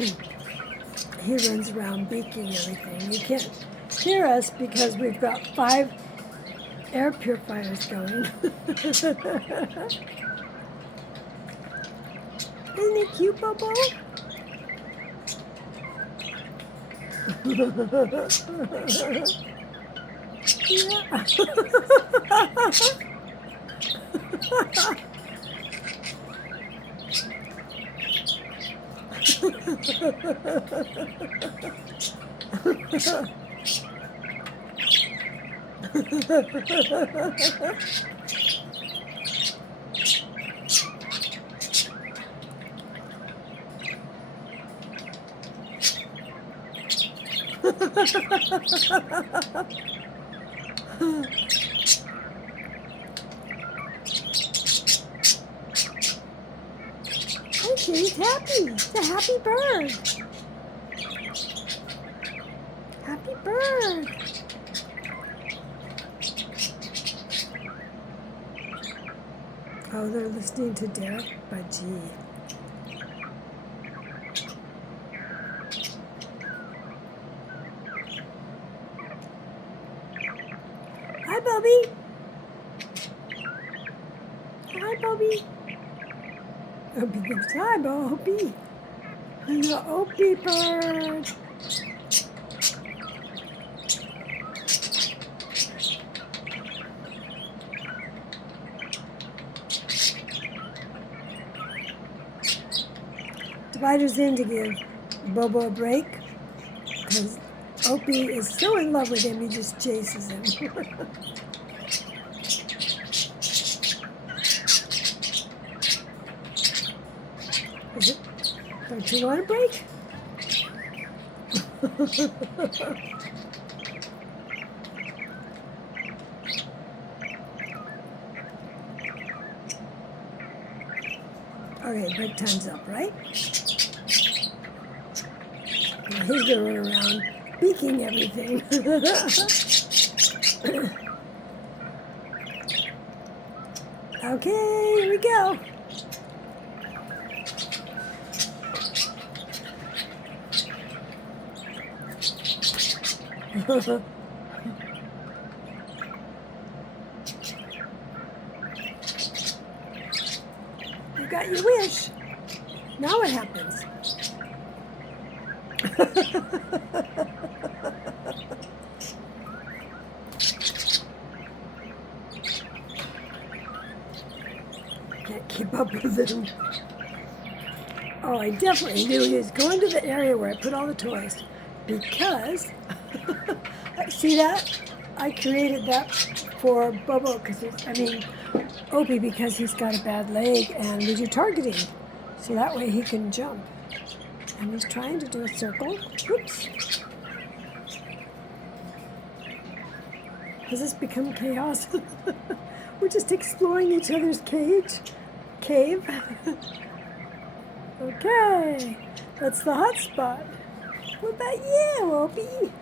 He runs around beaking everything. You can't hear us because we've got 5 air purifiers going. Isn't it cute, Bobo? Yeah. Okay, he's happy. It's a happy bird. Happy bird. Oh, they're listening to Derek Budgie. Hi, Bobby. Hi, Bobby. Opie goes, hi, Opie. The Opie bird. Divider's in to give Bobo a break because Opie is so in love with him he just chases him. Is it? Don't you want a break? Okay, break time's up, right? Now he's gonna run around beaking everything. Okay, here we go. You got your wish. Now what happens? Can't keep up with him. Oh, I definitely knew he was going to the area where I put all the toys because see that? I created that for Bobo Opie because he's got a bad leg and we do targeting. So that way he can jump. And he's trying to do a circle. Oops. Has this become chaos? We're just exploring each other's cave. Okay, that's the hot spot. What about you, Opie?